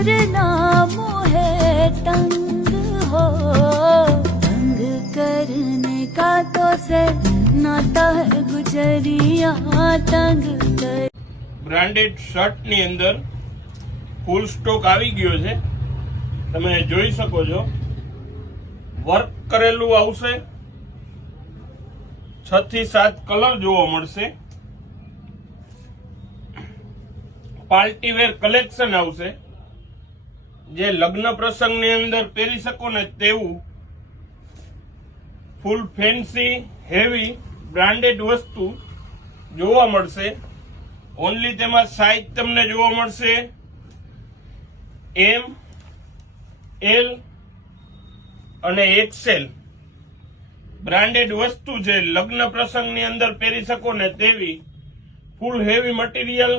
करना मोहे तंग हो, तंग करने का तो से नाता है गुजरिया तंग कर। બ્રાન્ડેડ શર્ટની અંદર ફૂલ સ્ટોક આવી ગયો છે, તમે જોઈ શકો છો. વર્ક કરેલું આવશે, 6 થી 7 કલર જોવા મળશે. પાર્ટી વેર કલેક્શન આવશે, જે લગ્ન પ્રસંગની અંદર પહેરી શકો ને તેવું ફૂલ ફેન્સી હેવી બ્રાન્ડેડ વસ્તુ જોવા મળશે. ઓનલી તેમાં સાઇઝ તમને જોવા મળશે એમ, એલ અને એક્સેલ. બ્રાન્ડેડ વસ્તુ છે, લગ્ન પ્રસંગની અંદર પહેરી શકો ને તેવી ફૂલ હેવી મટીરિયલ